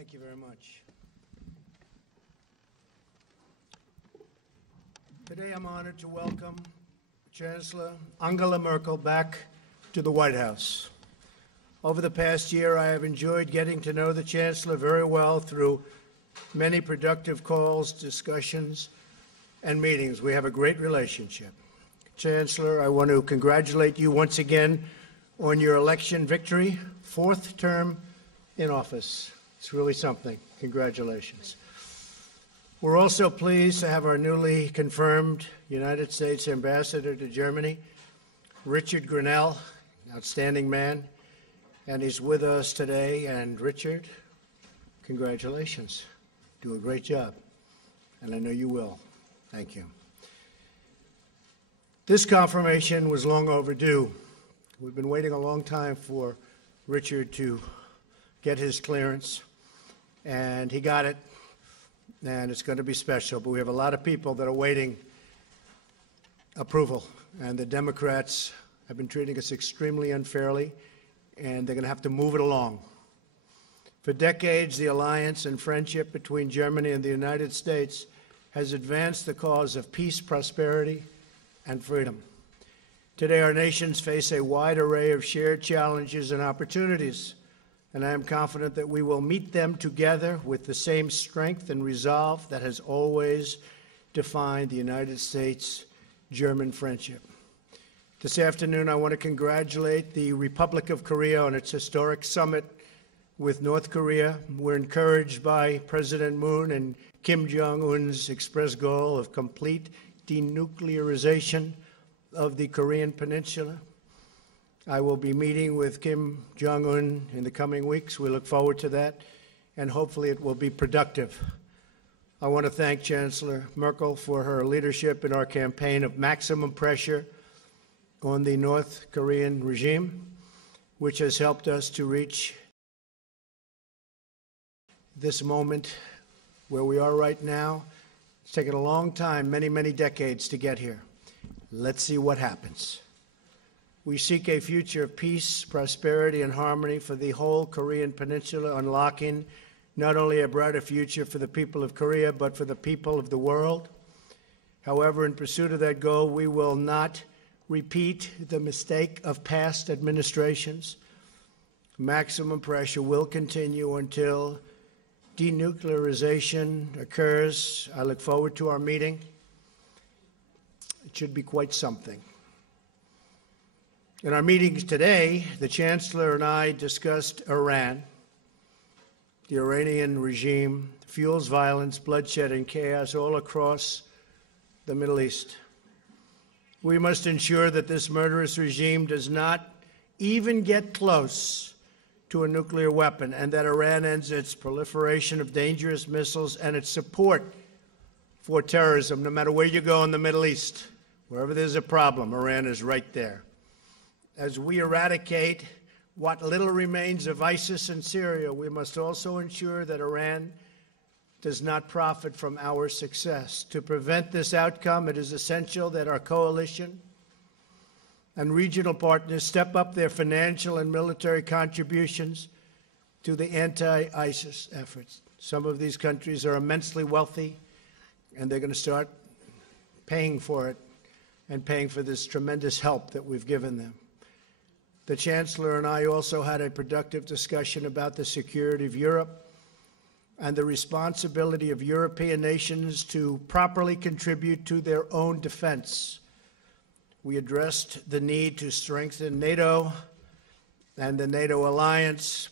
Thank you very much. Today I'm honored to welcome Chancellor Angela Merkel back to the White House. Over the past year, I have enjoyed getting to know the Chancellor very well through many productive calls, discussions, and meetings. We have a great relationship. Chancellor, I want to congratulate you once again on your election victory, fourth term in office. It's really something. Congratulations. We're also pleased to have our newly confirmed United States Ambassador to Germany, Richard Grinnell, outstanding man, and he's with us today. And Richard, congratulations. Do a great job, and I know you will. Thank you. This confirmation was long overdue. We've been waiting a long time for Richard to get his clearance, and he got it, and it's going to be special. But we have a lot of people that are waiting approval, and the Democrats have been treating us extremely unfairly, and they're going to have to move it along. For decades, the alliance and friendship between Germany and the United States has advanced the cause of peace, prosperity, and freedom. Today, our nations face a wide array of shared challenges and opportunities, and I am confident that we will meet them together with the same strength and resolve that has always defined the United States-German friendship. This afternoon, I want to congratulate the Republic of Korea on its historic summit with North Korea. We're encouraged by President Moon and Kim Jong-un's express goal of complete denuclearization of the Korean Peninsula. I will be meeting with Kim Jong-un in the coming weeks. We look forward to that, and hopefully it will be productive. I want to thank Chancellor Merkel for her leadership in our campaign of maximum pressure on the North Korean regime, which has helped us to reach this moment where we are right now. It's taken a long time, many, many decades to get here. Let's see what happens. We seek a future of peace, prosperity, and harmony for the whole Korean Peninsula, unlocking not only a brighter future for the people of Korea, but for the people of the world. However, in pursuit of that goal, we will not repeat the mistake of past administrations. Maximum pressure will continue until denuclearization occurs. I look forward to our meeting. It should be quite something. In our meetings today, the Chancellor and I discussed Iran. The Iranian regime fuels violence, bloodshed, and chaos all across the Middle East. We must ensure that this murderous regime does not even get close to a nuclear weapon, and that Iran ends its proliferation of dangerous missiles and its support for terrorism. No matter where you go in the Middle East, wherever there's a problem, Iran is right there. As we eradicate what little remains of ISIS in Syria, we must also ensure that Iran does not profit from our success. To prevent this outcome, it is essential that our coalition and regional partners step up their financial and military contributions to the anti-ISIS efforts. Some of these countries are immensely wealthy, and they're going to start paying for it and paying for this tremendous help that we've given them. The Chancellor and I also had a productive discussion about the security of Europe and the responsibility of European nations to properly contribute to their own defense. We addressed the need to strengthen NATO and the NATO alliance,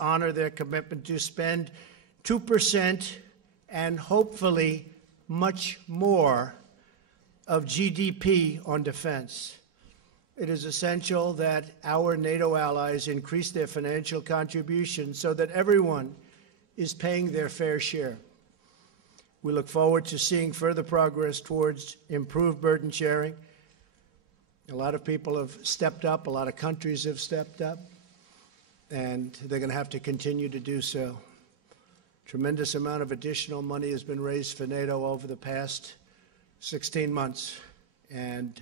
honor their commitment to spend 2% and hopefully much more of GDP on defense. It is essential that our NATO allies increase their financial contributions so that everyone is paying their fair share. We look forward to seeing further progress towards improved burden sharing. A lot of people have stepped up, a lot of countries have stepped up, and they're going to have to continue to do so. Tremendous amount of additional money has been raised for NATO over the past 16 months, and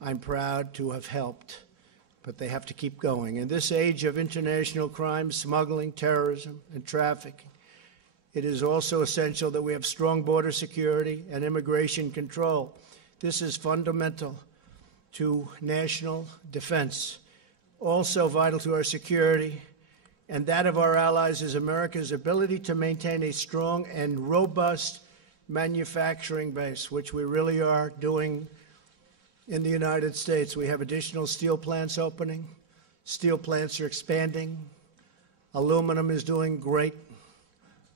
I'm proud to have helped but they have to keep going. In this age of international crime, smuggling, terrorism, and trafficking, it is also essential that we have strong border security and immigration control. This is fundamental to national defense. Also vital to our security and that of our allies is America's ability to maintain a strong and robust manufacturing base, which we really are doing in the United States. We have additional steel plants opening. Steel plants are expanding. Aluminum is doing great.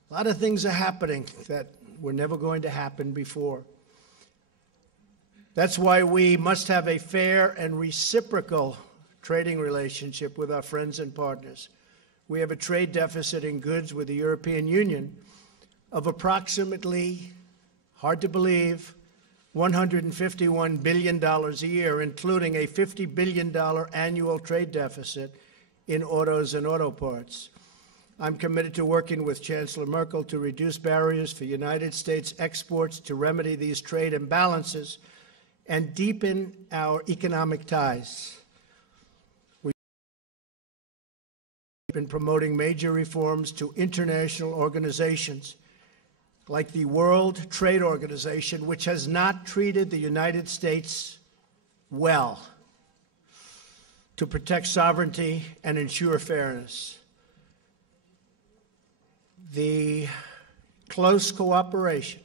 A lot of things are happening that were never going to happen before. That's why we must have a fair and reciprocal trading relationship with our friends and partners. We have a trade deficit in goods with the European Union of approximately, hard to believe, $151 billion a year, including a $50 billion annual trade deficit in autos and auto parts. I'm committed to working with Chancellor Merkel to reduce barriers for United States exports, to remedy these trade imbalances, and deepen our economic ties. We've been promoting major reforms to international organizations like the World Trade Organization, which has not treated the United States well to protect sovereignty and ensure fairness. The close cooperation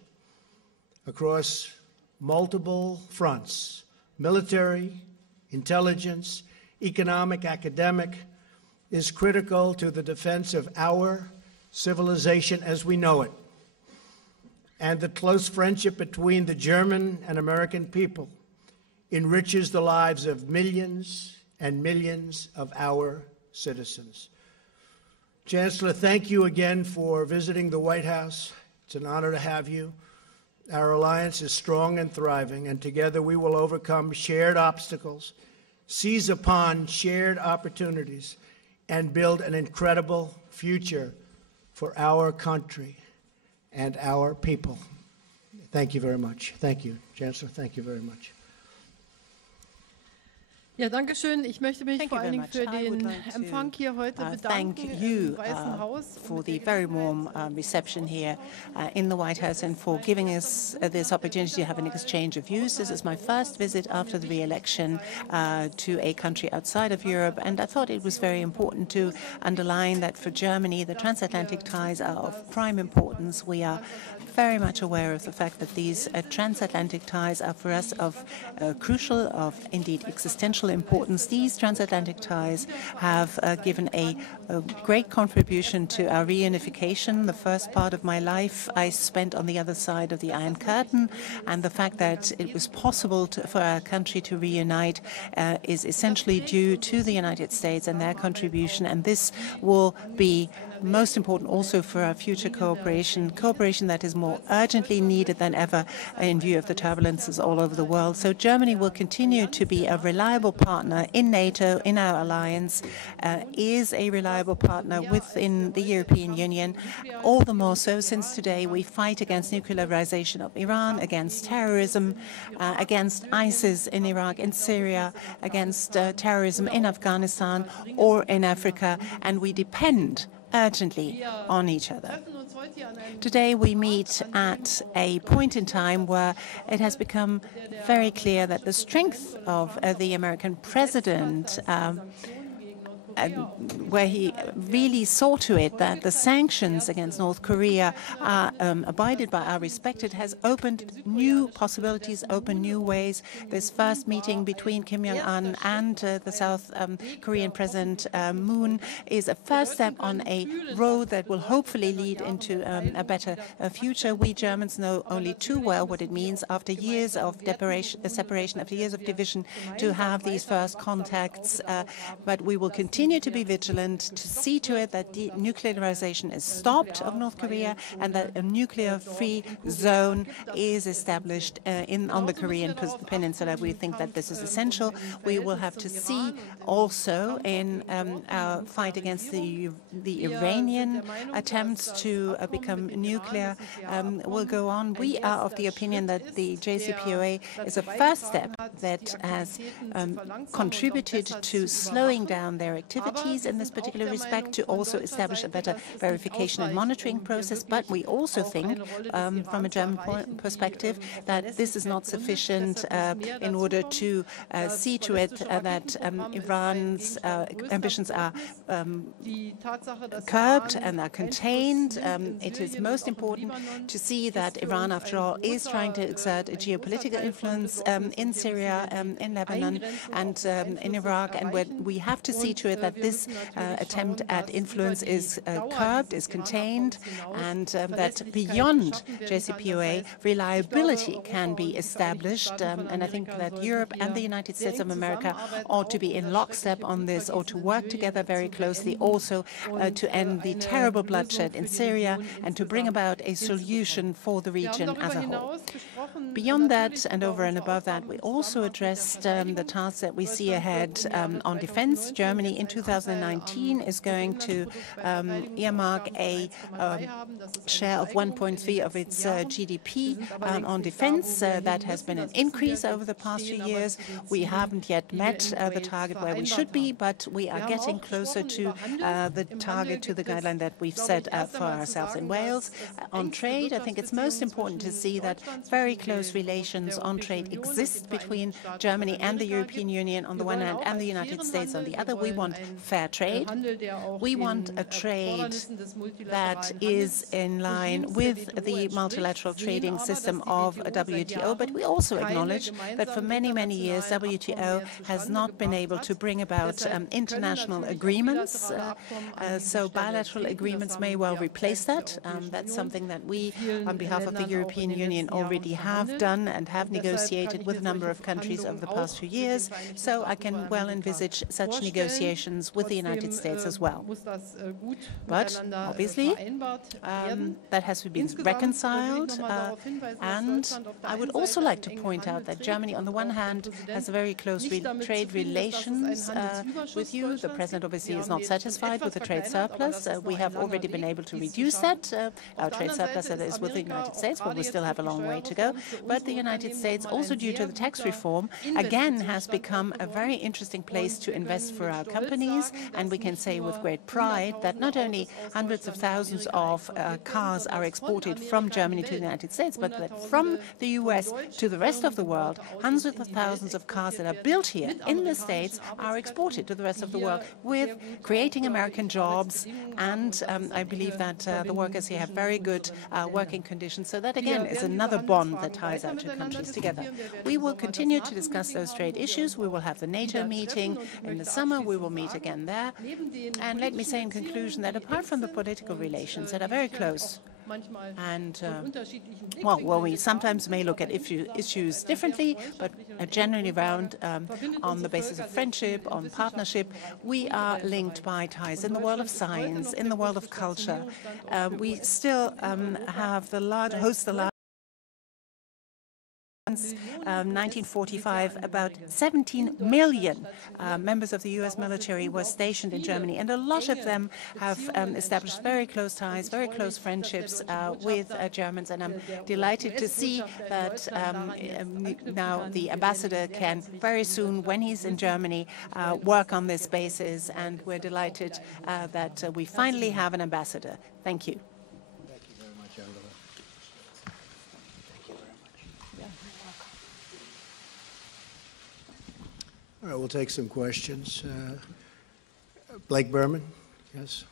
across multiple fronts, military, intelligence, economic, academic, is critical to the defense of our civilization as we know it. And the close friendship between the German and American people enriches the lives of millions and millions of our citizens. Chancellor, thank you again for visiting the White House. It's an honor to have you. Our alliance is strong and thriving, and together we will overcome shared obstacles, seize upon shared opportunities, and build an incredible future for our country and our people. Thank you very much. Thank you, Chancellor. Thank you very much. Ja, danke schön. Ich möchte mich vor allen Dingen für den Empfang hier heute bedanken im Weißen Haus. For the very warm reception here in the White House and for giving us this opportunity to have an exchange of views. This is my first visit after the re-election to a country outside of Europe, and I thought it was very important to underline that for Germany, the transatlantic ties are of prime importance. We are very much aware of the fact that these transatlantic ties are for us of crucial, of indeed existential importance. These transatlantic ties have given a great contribution to our reunification. The first part of my life I spent on the other side of the Iron Curtain, and the fact that it was possible for our country to reunite is essentially due to the United States and their contribution, and this will be most important also for our future cooperation that is more urgently needed than ever in view of the turbulences all over the world. So Germany will continue to be a reliable partner in NATO, in our alliance, is a reliable partner within the European Union, all the more so since today we fight against nuclearization of Iran, against terrorism, against ISIS in Iraq, in Syria, against terrorism in Afghanistan or in Africa, and we depend urgently on each other. Today we meet at a point in time where it has become very clear that the strength of the American president, where he really saw to it that the sanctions against North Korea are abided by, are respected, has opened new possibilities, opened new ways. This first meeting between Kim Jong-un and the South Korean President Moon is a first step on a road that will hopefully lead into a better future. We Germans know only too well what it means after years of separation, after years of division, to have these first contacts, but we will continue continue to be vigilant, to see to it that denuclearization is stopped of North Korea and that a nuclear-free zone is established on the Korean Peninsula. We think that this is essential. We will have to see also in our fight against the Iranian attempts to become nuclear will go on. We are of the opinion that the JCPOA is a first step that has contributed to slowing down their activities in this particular respect, to also establish a better verification and monitoring process. But we also think, from a German perspective, that this is not sufficient in order to see to it that Iran's ambitions are curbed and are contained. It is most important to see that Iran, after all, is trying to exert a geopolitical influence in Syria, in Lebanon, and in Iraq, and we have to see to it that this attempt at influence is curbed, is contained, and that beyond JCPOA, reliability can be established. And I think that Europe and the United States of America ought to be in lockstep on this, or to work together very closely, also to end the terrible bloodshed in Syria and to bring about a solution for the region as a whole. Beyond that and over and above that, we also addressed the tasks that we see ahead on defense. Germany in 2019 is going to earmark a share of 1.3 of its GDP on defense. That has been an increase over the past few years. We haven't yet met the target where we should be, but we are getting closer to the target, to the guideline that we've set for ourselves in Wales. On trade, I think it's most important to see that very close relations on trade exist between Germany and the European Union on the one hand and the United States on the other. We want fair trade. We want a trade that is in line with the multilateral trading system of WTO, but we also acknowledge that for many, many years WTO has not been able to bring about international agreements, so bilateral agreements may well replace that. That's something that we, on behalf of the European Union, already have done and have negotiated with a number of countries over the past few years, so I can well envisage such negotiations with the United States as well. But obviously, that has to be reconciled, and I would also like to point out that Germany, on the one hand, has very close trade relations with you. The President obviously is not satisfied with the trade surplus. We have already been able to reduce that, our trade surplus that is with the United States, but we still have a long way to go. But the United States, also due to the tax reform, again has become a very interesting place to invest for our companies, and we can say with great pride that not only hundreds of thousands of cars are exported from Germany to the United States, but that from the US to the rest of the world, hundreds of thousands of cars that are built here in the States are exported to the rest of the world, with creating American jobs. And I believe that the workers here have very good working conditions. So that, again, is another bond that ties our two countries together. We will continue to discuss those trade issues. We will have the NATO meeting in the summer. We will meet again there. And let me say in conclusion that apart from the political relations that are very close, and, well, we sometimes may look at issues differently, but generally around on the basis of friendship, on partnership, we are linked by ties in the world of science, in the world of culture. We still have host the largest. Since 1945, about 17 million members of the U.S. military were stationed in Germany, and a lot of them have established very close ties, very close friendships with Germans, and I'm delighted to see that now the ambassador can very soon, when he's in Germany, work on this basis, and we're delighted that we finally have an ambassador. Thank you. All right, we'll take some questions. Blake Berman, yes.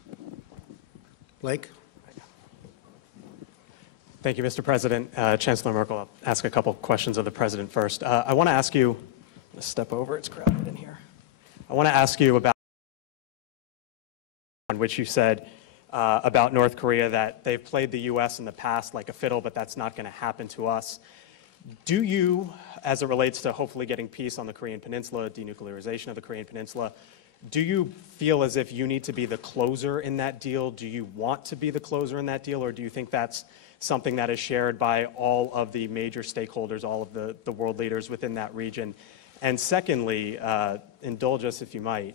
Blake. Thank you, Mr. President. Chancellor Merkel, I'll ask a couple questions of the President first. I want to ask you, let's step over, it's crowded in here. I want to ask you about on which you said about North Korea that they've played the U.S. in the past like a fiddle, but that's not going to happen to us. Do you, as it relates to hopefully getting peace on the Korean Peninsula, denuclearization of the Korean Peninsula, Do you feel as if you need to be the closer in that deal? Do you want to be the closer in that deal, or do you think that's something that is shared by all of the major stakeholders, all of the world leaders within that region? And secondly, indulge us if you might,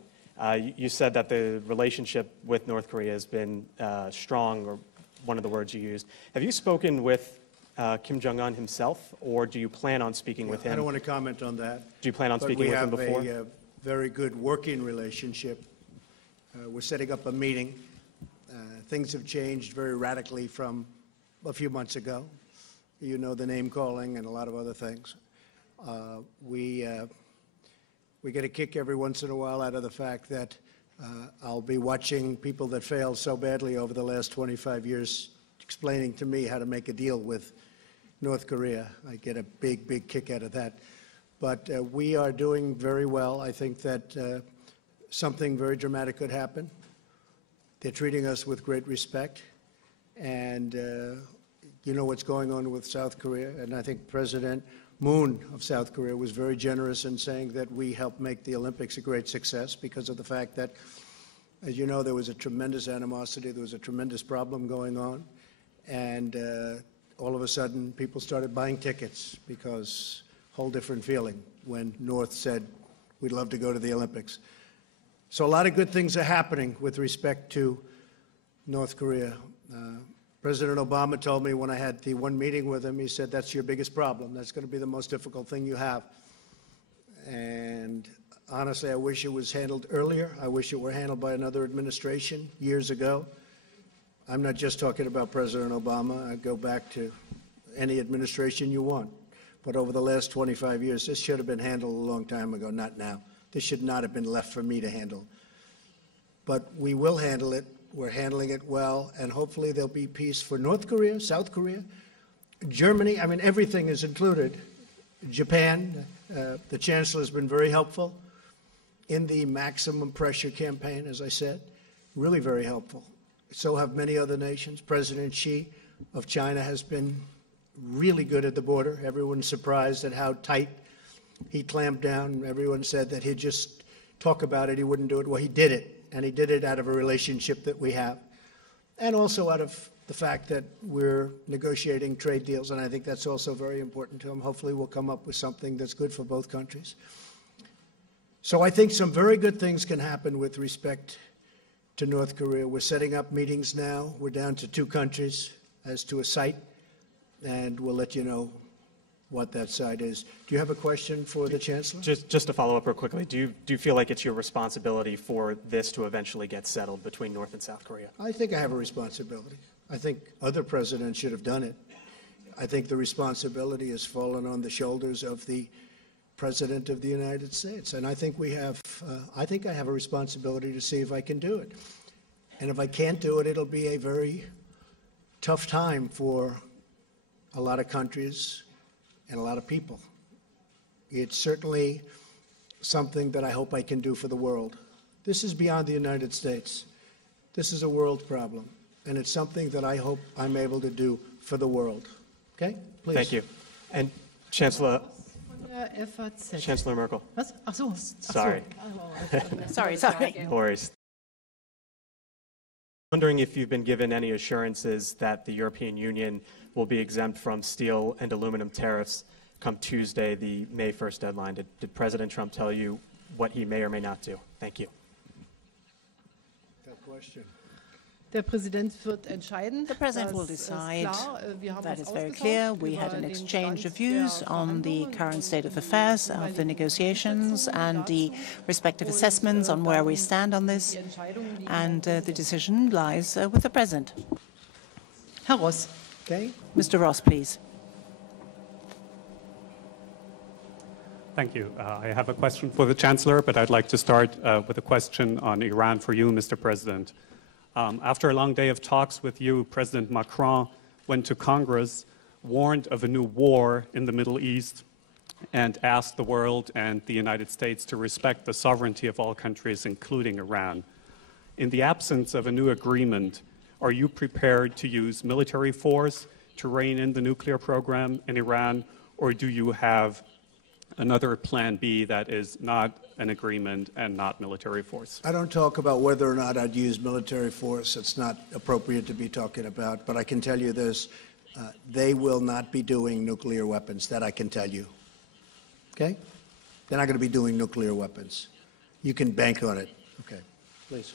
you said that the relationship with North Korea has been strong, or one of the words you used. Have you spoken with Kim Jong-un himself, or do you plan on speaking with him? I don't want to comment on that. Do you plan on speaking with him before? We have a very good working relationship. We're setting up a meeting. Things have changed very radically from a few months ago. You know, the name calling and a lot of other things. We get a kick every once in a while out of the fact that I'll be watching people that failed so badly over the last 25 years explaining to me how to make a deal with North Korea. I get a big, big kick out of that. But we are doing very well. I think that something very dramatic could happen. They're treating us with great respect. And you know what's going on with South Korea. And I think President Moon of South Korea was very generous in saying that we helped make the Olympics a great success because of the fact that, as you know, there was a tremendous animosity, there was a tremendous problem going on, and all of a sudden people started buying tickets because whole different feeling when North said, we'd love to go to the Olympics. So a lot of good things are happening with respect to North Korea. President Obama told me when I had the one meeting with him, he said, that's your biggest problem. That's going to be the most difficult thing you have. And honestly, I wish it was handled earlier. I wish it were handled by another administration years ago. I'm not just talking about President Obama. I go back to any administration you want. But over the last 25 years, this should have been handled a long time ago, not now. This should not have been left for me to handle. But we will handle it. We're handling it well, and hopefully there'll be peace for North Korea, South Korea, Germany. I mean, everything is included. Japan, the Chancellor has been very helpful in the maximum pressure campaign, as I said, really very helpful. So have many other nations. President Xi of China has been really good at the border. Everyone's surprised at how tight he clamped down. Everyone said that he'd just talk about it, he wouldn't do it. Well, he did it. And he did it out of a relationship that we have, and also out of the fact that we're negotiating trade deals, and I think that's also very important to him. Hopefully we'll come up with something that's good for both countries. So I think some very good things can happen with respect to North Korea. We're setting up meetings now. We're down to 2 countries as to a site, and we'll let you know what that site is. Do you have a question for the Chancellor? Just to follow up real quickly, do you feel like it's your responsibility for this to eventually get settled between North and South Korea? I think I have a responsibility. I think other presidents should have done it. I think the responsibility has fallen on the shoulders of the President of the United States. And I think I have a responsibility to see if I can do it. And if I can't do it, it'll be a very tough time for a lot of countries and a lot of people. It's certainly something that I hope I can do for the world. This is beyond the United States. This is a world problem, and it's something that I hope I'm able to do for the world. Okay? Please. Thank you. And Chancellor Merkel. Was? Ach so. Sorry. Sorry. No worries. Wondering if you've been given any assurances that the European Union will be exempt from steel and aluminum tariffs come Tuesday, the May 1st deadline. Did President Trump tell you what he may or may not do? Thank you. That question. Der Präsident wird entscheiden. The President will decide. That is very clear. We had an exchange of views on the current state of affairs of the negotiations and the respective assessments on where we stand on this. And the decision lies with the President. Herr Ross. Okay. Mr. Ross, please. Thank you. I have a question for the Chancellor, but I'd like to start with a question on Iran for you, Mr. President. After a long day of talks with you, President Macron went to Congress, warned of a new war in the Middle East, and asked the world and the United States to respect the sovereignty of all countries, including Iran. In the absence of a new agreement, are you prepared to use military force to rein in the nuclear program in Iran, or do you have another plan B that is not an agreement and not military force? I don't talk about whether or not I'd use military force. It's not appropriate to be talking about. But I can tell you this, they will not be doing nuclear weapons. That I can tell you. Okay? They're not going to be doing nuclear weapons. You can bank on it. Okay, please.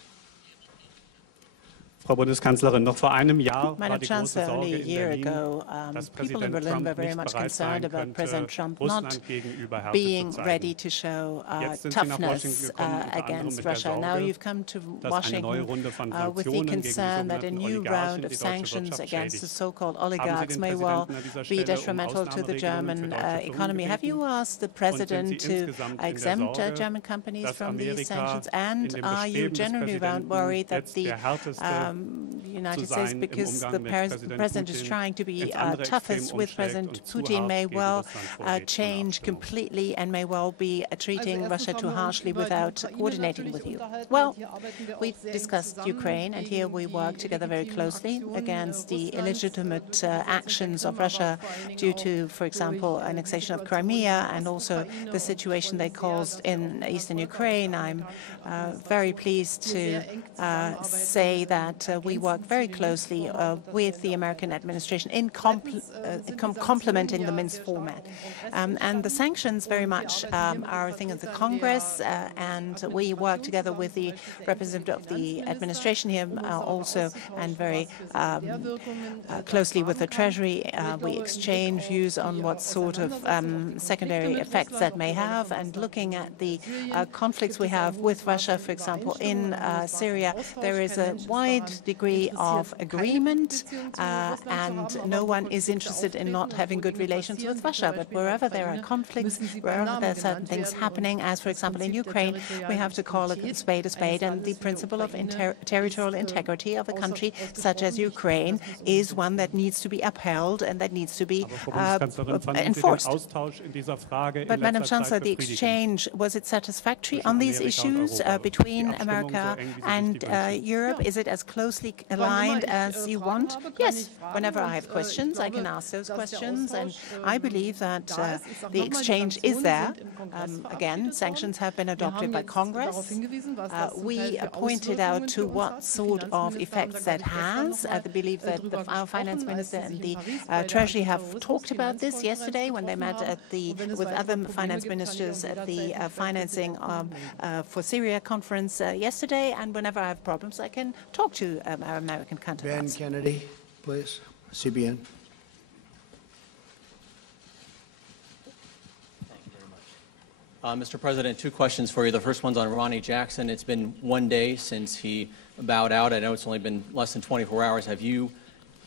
Frau Bundeskanzlerin, noch vor einem Jahr war Madam die große Chancellor, Sorge only a in year Berlin, ago, dass people in Präsident Berlin were Trump very nicht much bereit concerned sein about President könnte, Trump not Russland gegenüber Härte being zu ready zeigen. to show Jetzt sind Sie nach toughness Washington gekommen, unter anderem against mit der Russia. Now Sorge, you've come to dass eine neue Washington Runde von with the Sanktionen gegen die concern that a sogenannten new Oligarchen round die of deutsche sanctions Wirtschaft against the schädigt. so-called Haben Sie oligarchs den may well Präsidenten an dieser be Stelle detrimental to the Ausnahmeregelungen German für deutsche Firmen economy. Have you gebeten? asked the Und sind President Sie to insgesamt in der exempt Sorge, German companies dass from these Amerika sanctions? in And dem are you Bestreben des generally Präsidenten worried that jetzt the der härteste United zu States, sein im because Umgang the mit President is Putin trying to be ins andere toughest Extrem with umschlägt President und zu Putin, hart may gegen well Russland vorgeht, change ohne Abstimmung? completely and may well be treating erstens Russia too haben wir uns harshly über die without Ukraine coordinating natürlich with you. unterhalten, Well, und hier arbeiten wir auch we've sehr eng discussed zusammen Ukraine, and here we gegen work die together very illegitimen closely Aktionen, against the Russlands, illegitimate besetzung der actions of Krim, aber Russia vor allen Dingen due auch to, for example, durch, die annexation of Situation Crimea in and also Ostukraine, the und situation they wir freuen uns caused sehr, in dass wir eastern auch Ukraine. I'm very pleased to say that we work very closely with the American administration in complementing the Minsk format. And the sanctions very much are a thing of the Congress, and we work together with the representative of the administration here also, and very closely with the Treasury. We exchange views on what sort of secondary effects that may have, and looking at the conflicts we have with Russia, for example, in Syria, there is a wide degree of agreement, and no one is interested in not having good relations with Russia. But wherever there are conflicts, wherever there are certain things happening, as for example in Ukraine, we have to call a spade, and the principle of territorial integrity of a country such as Ukraine is one that needs to be upheld and that needs to be enforced. But Madam Chancellor, the exchange, was it satisfactory on these issues between America and Europe? Is it as closely aligned as you want? Yes. Whenever I have questions, I can ask those questions, and I believe that the exchange is there. Again, sanctions have been adopted by Congress. We pointed out to what sort of effects that has. I believe that our finance minister and the Treasury have talked about this yesterday when they met at with other finance ministers at the financing for Syria conference yesterday. And whenever I have problems, I can talk to our American counterparts. Ben Kennedy, please. CBN. Mr. President, two questions for you. The first one's on Ronnie Jackson. It's been 1 day since he bowed out. I know it's only been less than 24 hours. Have you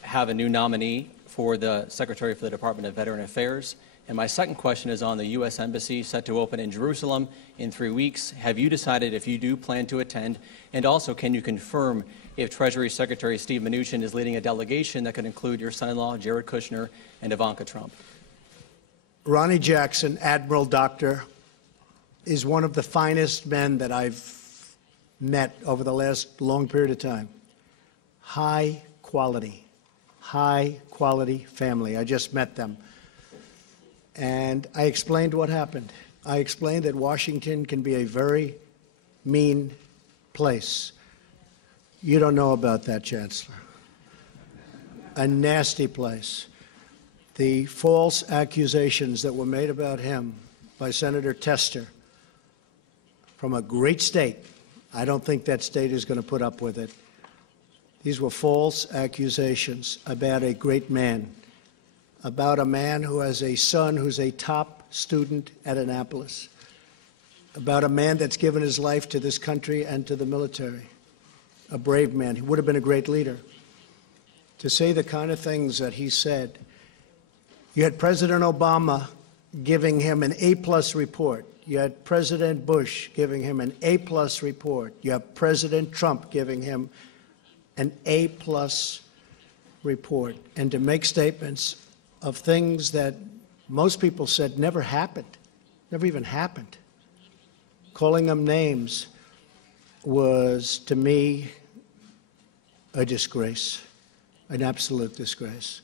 have a new nominee for the Secretary for the Department of Veteran Affairs? And my second question is on the U.S. Embassy set to open in Jerusalem in 3 weeks. Have you decided if you do plan to attend? And also, can you confirm if Treasury Secretary Steve Mnuchin is leading a delegation that could include your son-in-law, Jared Kushner, and Ivanka Trump? Ronnie Jackson, Admiral Doctor, is one of the finest men that I've met over the last long period of time. High quality family. I just met them. And I explained what happened. I explained that Washington can be a very mean place. You don't know about that, Chancellor. A nasty place. The false accusations that were made about him by Senator Tester from a great state, I don't think that state is going to put up with it. These were false accusations about a great man, about a man who has a son who's a top student at Annapolis, about a man that's given his life to this country and to the military, a brave man. He would have been a great leader. To say the kind of things that he said, you had President Obama giving him an A-plus report. You had President Bush giving him an A-plus report. You have President Trump giving him an A-plus report. And to make statements of things that most people said never happened, never even happened, calling them names was, to me, a disgrace, an absolute disgrace.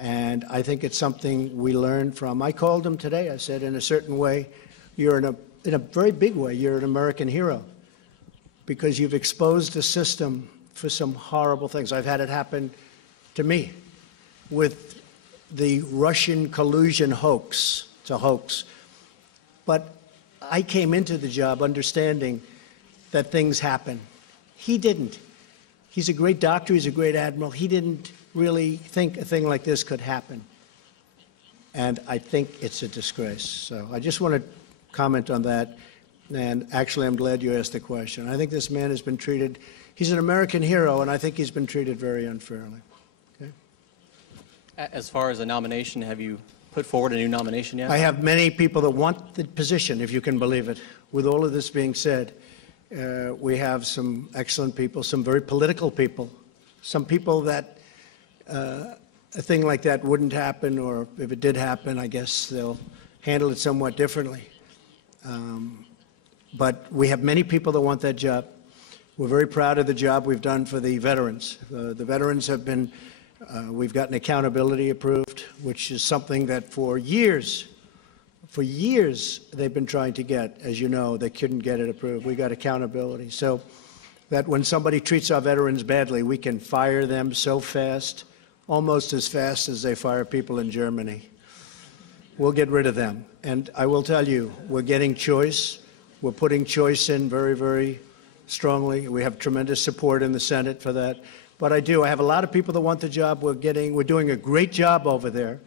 And I think it's something we learn from. I called him today. I said, in a certain way, you're in a very big way, you're an American hero because you've exposed the system for some horrible things. I've had it happen to me with the Russian collusion hoax. It's a hoax. But I came into the job understanding that things happen. He didn't. He's a great doctor. He's a great admiral. He didn't really think a thing like this could happen. And I think it's a disgrace. So I just want to comment on that. And actually, I'm glad you asked the question. I think this man has been treated, he's an American hero, and I think he's been treated very unfairly. Okay? As far as a nomination, have you put forward a new nomination yet? I have many people that want the position, if you can believe it. With all of this being said, we have some excellent people, some very political people, some people that a thing like that wouldn't happen, or if it did happen, I guess they'll handle it somewhat differently. But we have many people that want that job. We're very proud of the job we've done for the veterans. The veterans have been, we've gotten accountability approved, which is something that for years they've been trying to get. As you know, they couldn't get it approved. We got accountability. So that when somebody treats our veterans badly, we can fire them so fast, almost as fast as they fire people in Germany. We'll get rid of them. And I will tell you, we're getting choice. We're putting choice in very, very strongly. We have tremendous support in the Senate for that. But I have a lot of people that want the job. We're doing a great job over there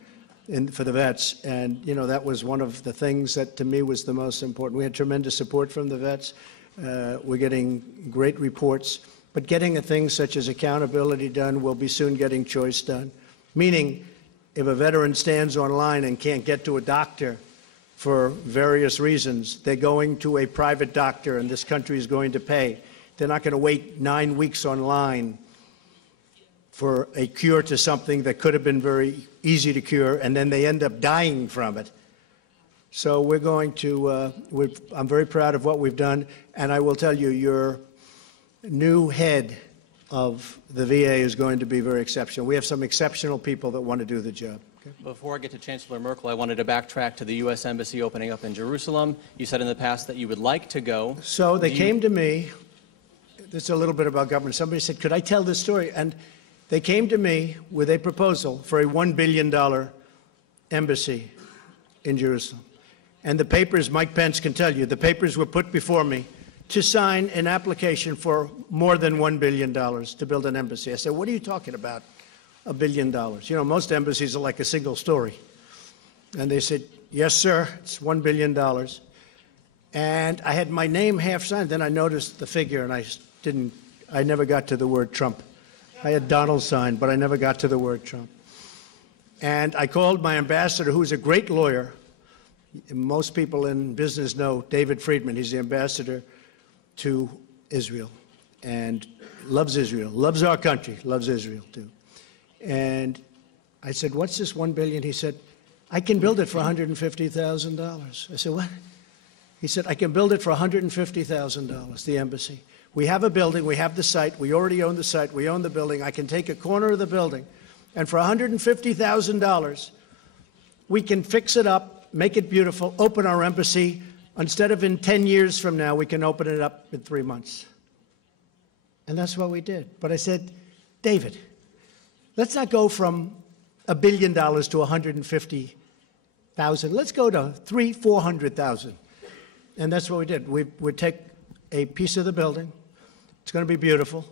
for the vets. And, you know, that was one of the things that to me was the most important. We had tremendous support from the vets. We're getting great reports. But getting a thing such as accountability done, we'll be soon getting choice done. Meaning, if a veteran stands online and can't get to a doctor for various reasons, they're going to a private doctor and this country is going to pay. They're not going to wait 9 weeks online for a cure to something that could have been very easy to cure, and then they end up dying from it. So we're going to, I'm very proud of what we've done, and I will tell you, your new head of the VA is going to be very exceptional. We have some exceptional people that want to do the job. Okay. Before I get to Chancellor Merkel, I wanted to backtrack to the U.S. Embassy opening up in Jerusalem. You said in the past that you would like to go. So they came to me. This is a little bit about government. Somebody said, could I tell this story? And they came to me with a proposal for a $1 billion embassy in Jerusalem. And the papers, Mike Pence can tell you, the papers were put before me to sign an application for more than $1 billion to build an embassy. I said, what are you talking about, $1 billion? You know, most embassies are like a single story. And they said, yes, sir, it's $1 billion. And I had my name half signed. Then I noticed the figure, and I never got to the word Trump. I had Donald signed, but I never got to the word Trump. And I called my ambassador, who's a great lawyer. Most people in business know David Friedman. He's the ambassador to Israel and loves Israel, loves our country, loves Israel too. And I said, what's this $1 billion? He said, I can build it for $150,000. I said, what? He said, I can build it for $150,000, the embassy. We have a building, we have the site, we already own the site, we own the building. I can take a corner of the building, and for $150,000, we can fix it up, make it beautiful, open our embassy. Instead of in 10 years from now, we can open it up in 3 months. And that's what we did. But I said, David, let's not go from $1 billion to 150,000. Let's go to 300,000-400,000. And that's what we did. We would take a piece of the building. It's going to be beautiful.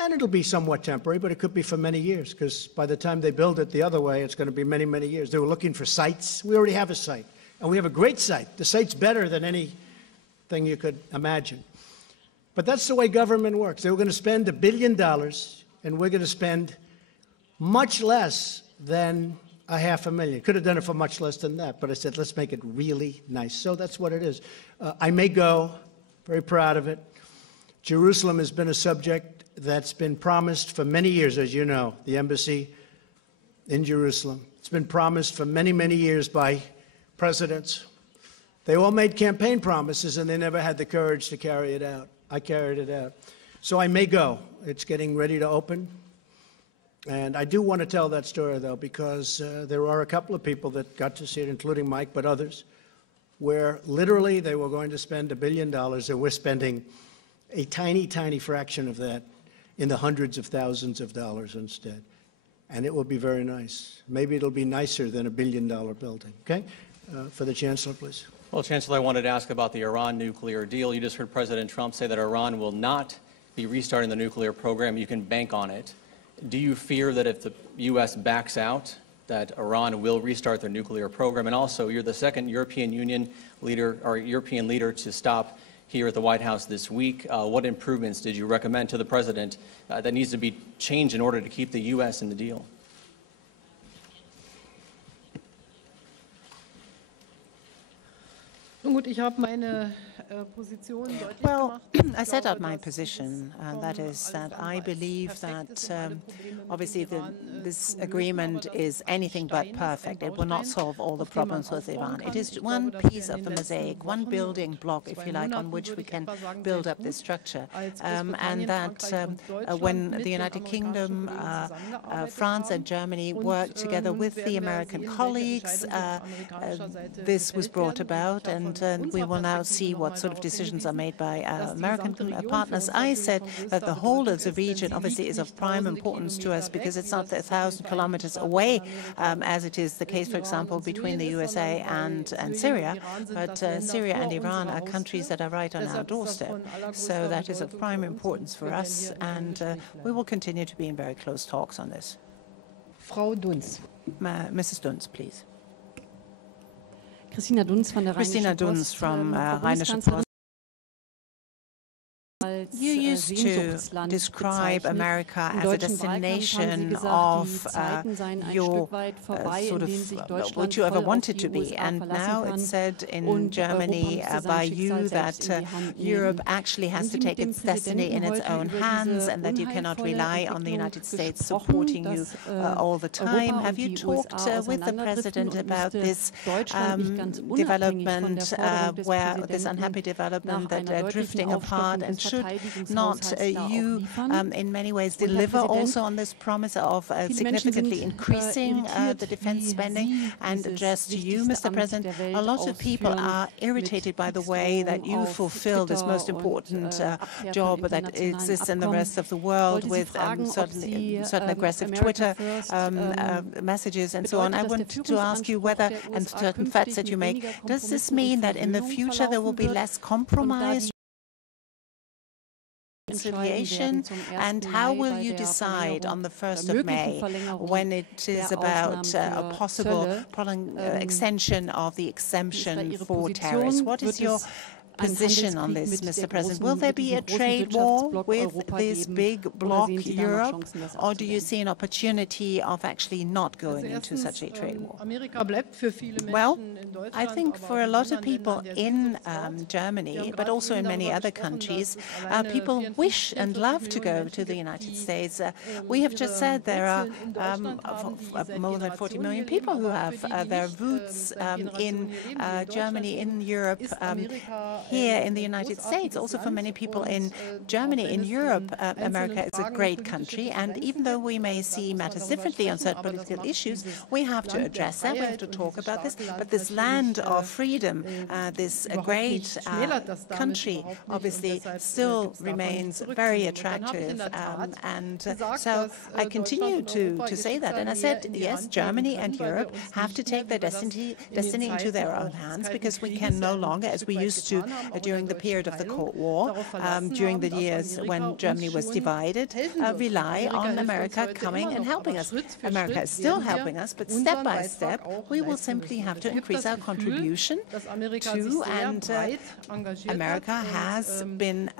And it'll be somewhat temporary, but it could be for many years, because by the time they build it the other way, it's going to be many, many years. They were looking for sites. We already have a site. And we have a great site. The site's better than anything you could imagine. But that's the way government works. They were going to spend $1 billion, and we're going to spend much less than $500,000. Could have done it for much less than that, but I said, let's make it really nice. So that's what it is. I may go, very proud of it. Jerusalem has been a subject that's been promised for many years, as you know, the embassy in Jerusalem. It's been promised for many, many years by presidents. They all made campaign promises, and they never had the courage to carry it out. I carried it out. So I may go. It's getting ready to open. And I do want to tell that story, though, because there are a couple of people that got to see it, including Mike, but others, where literally they were going to spend $1 billion, and we're spending a tiny, tiny fraction of that in the hundreds of thousands of dollars instead. And it will be very nice. Maybe it'll be nicer than $1 billion building. Okay? For the Chancellor, please. Well, Chancellor, I wanted to ask about the Iran nuclear deal. You just heard President Trump say that Iran will not be restarting the nuclear program. You can bank on it. Do you fear that if the U.S. backs out, that Iran will restart their nuclear program? And also, you're the second European Union leader or European leader to stop here at the White House this week. What improvements did you recommend to the President that needs to be changed in order to keep the U.S. in the deal? Well, I set out my position, that is that I believe that obviously this agreement is anything but perfect. It will not solve all the problems with Iran. It is one piece of the mosaic, one building block, if you like, on which we can build up this structure. And that when the United Kingdom, France and Germany worked together with the American colleagues, this was brought about, and we will now see what sort of decisions are made by American partners. I said that the whole of the region obviously is of prime importance to us because it's not 1,000 kilometers away, as it is the case, for example, between the USA and Syria. But Syria and Iran are countries that are right on our doorstep. So that is of prime importance for us, and we will continue to be in very close talks on this. Frau Dunz. Mrs. Dunz, please. Christina Dunz from Rheinische Post. You used to describe America as a destination of your sort of what you ever wanted to be, and now it's said in Germany by you that Europe actually has to take its destiny in its own hands and that you cannot rely on the United States supporting you all the time. Have you talked with the President about this development, where this unhappy development that they're drifting apart, and should not you in many ways deliver also on this promise of significantly increasing the defense spending? And just to you, Mr. President, a lot of people are irritated by the way that you fulfill this most important job that exists in the rest of the world with certain aggressive Twitter messages and so on. I want to ask you whether, and certain threats that you make, does this mean that in the future there will be less compromise reconciliation, and how will you decide on the 1st of May when it is about a possible extension of the exemption for tariffs? What is your position on this, Mr. President? Will there be a trade war with this big bloc, Europe, or do you see an opportunity of actually not going into such a trade war? Well, I think for a lot of people in Germany, but also in many other countries, people wish and love to go to the United States. We have just said there are more than 40 million people who have their roots in Germany, in Europe, here in the United States. Also for many people in Germany, in Europe, America is a great country, and even though we may see matters differently on certain political issues, we have to address that, we have to talk about this. But this land of freedom, this great country, obviously still remains very attractive, and so I continue to say that. And I said, yes, Germany and Europe have to take their destiny into their own hands, because we can no longer, as we used to during the period of the Cold War, during the years when Germany was divided, rely on America coming and helping us. America is still helping us, but step by step, we will simply have to increase our contribution to, and America has been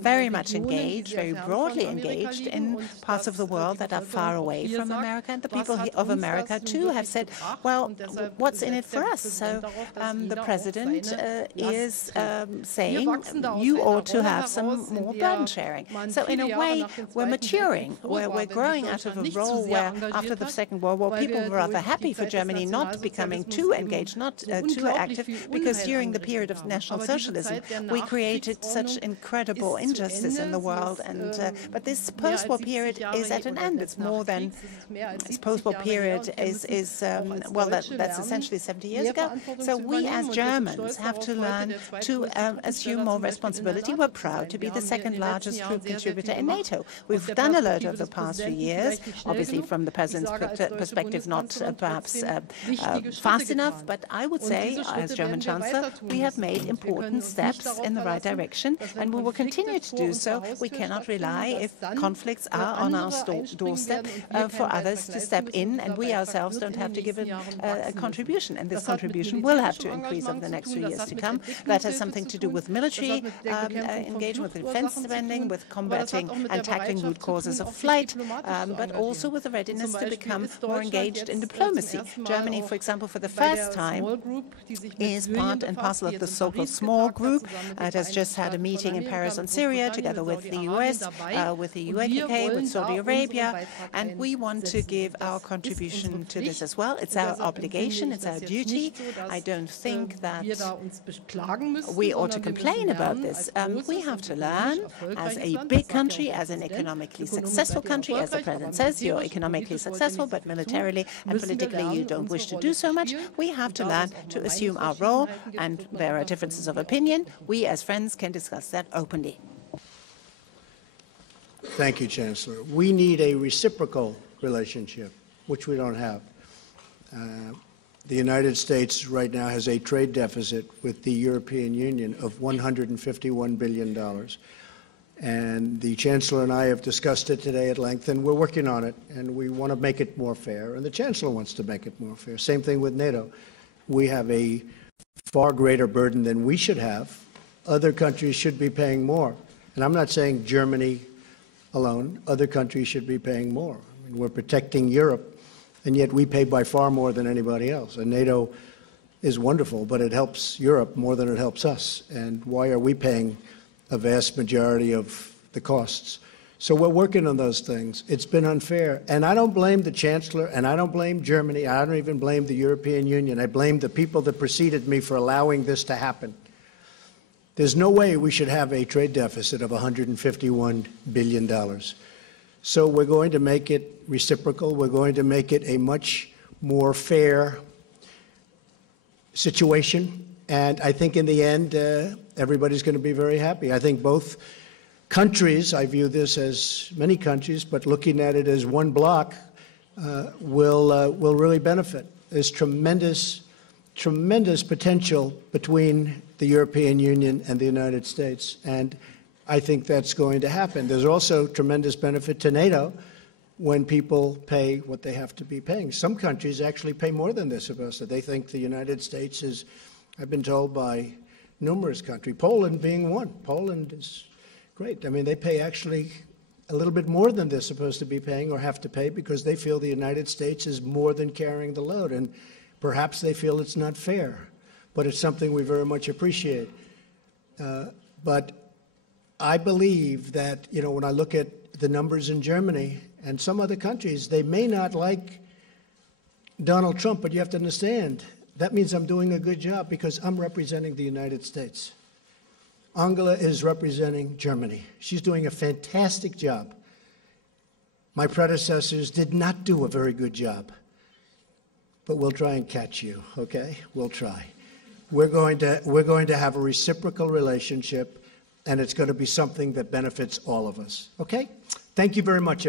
very much engaged, very broadly engaged in parts of the world that are far away from America, and the people of America too have said, well, what's in it for us? So the President is saying you ought to have some more burden sharing. So in a way, we're maturing, we're growing out of a role where after the Second World War, people were rather happy for Germany not becoming too engaged, not too active, because during the period of National Socialism, we created such incredible injustice in the world. And but this post-war period is at an end. It's more than this post-war period is well, that's essentially 70 years ago. So we as Germans have to learn to assume more responsibility. We're proud to be the second largest troop contributor in NATO. We've done a lot over the past few years, obviously from the President's perspective, not perhaps fast enough, but I would say, as German Chancellor, we have made important steps in the right direction, and we will continue to do so. We cannot rely, if conflicts are on our doorstep, for others to step in, and we ourselves don't have to give a contribution, and this contribution will have to increase over the next few years to come. That has something to do with military engagement, with defense spending, with combating and tackling root causes of flight, but also with the readiness to become more engaged in diplomacy. Germany, for example, for the first time, is part and parcel of the so-called small group. It has just had a meeting in Paris on Syria, together with the US, with the UAE, with Saudi Arabia, and we want to give our contribution to this as well. It's our obligation, it's our duty. I don't think that we ought to complain about this. We have to learn, as a big country, as an economically successful country, as the President says, you're economically successful, but militarily and politically you don't wish to do so much. We have to learn to assume our role, and there are differences of opinion. We as friends can discuss that openly. Thank you, Chancellor. We need a reciprocal relationship, which we don't have. The United States right now has a trade deficit with the European Union of $151 billion. And the Chancellor and I have discussed it today at length, and we're working on it, and we want to make it more fair, and the Chancellor wants to make it more fair. Same thing with NATO. We have a far greater burden than we should have. Other countries should be paying more. And I'm not saying Germany alone. Other countries should be paying more. I mean, we're protecting Europe, and yet we pay by far more than anybody else. And NATO is wonderful, but it helps Europe more than it helps us. And why are we paying a vast majority of the costs? So we're working on those things. It's been unfair. And I don't blame the Chancellor, and I don't blame Germany. I don't even blame the European Union. I blame the people that preceded me for allowing this to happen. There's no way we should have a trade deficit of $151 billion. So we're going to make it reciprocal. We're going to make it a much more fair situation. And I think in the end, everybody's going to be very happy. I think both countries, I view this as many countries, but looking at it as one bloc, will really benefit. There's tremendous potential between the European Union and the United States, and I think that's going to happen. There's also tremendous benefit to NATO when people pay what they have to be paying. Some countries actually pay more than they're supposed to. They think the United States is, I've been told by numerous countries, Poland being one. Poland is great. I mean, they pay actually a little bit more than they're supposed to be paying or have to pay because they feel the United States is more than carrying the load, and perhaps they feel it's not fair, but it's something we very much appreciate. But I believe that, you know, when I look at the numbers in Germany and some other countries, they may not like Donald Trump, but you have to understand, that means I'm doing a good job because I'm representing the United States. Angela is representing Germany. She's doing a fantastic job. My predecessors did not do a very good job. But we'll try and catch you, okay? We'll try. We're going to have a reciprocal relationship, and it's going to be something that benefits all of us, okay? Thank you very much.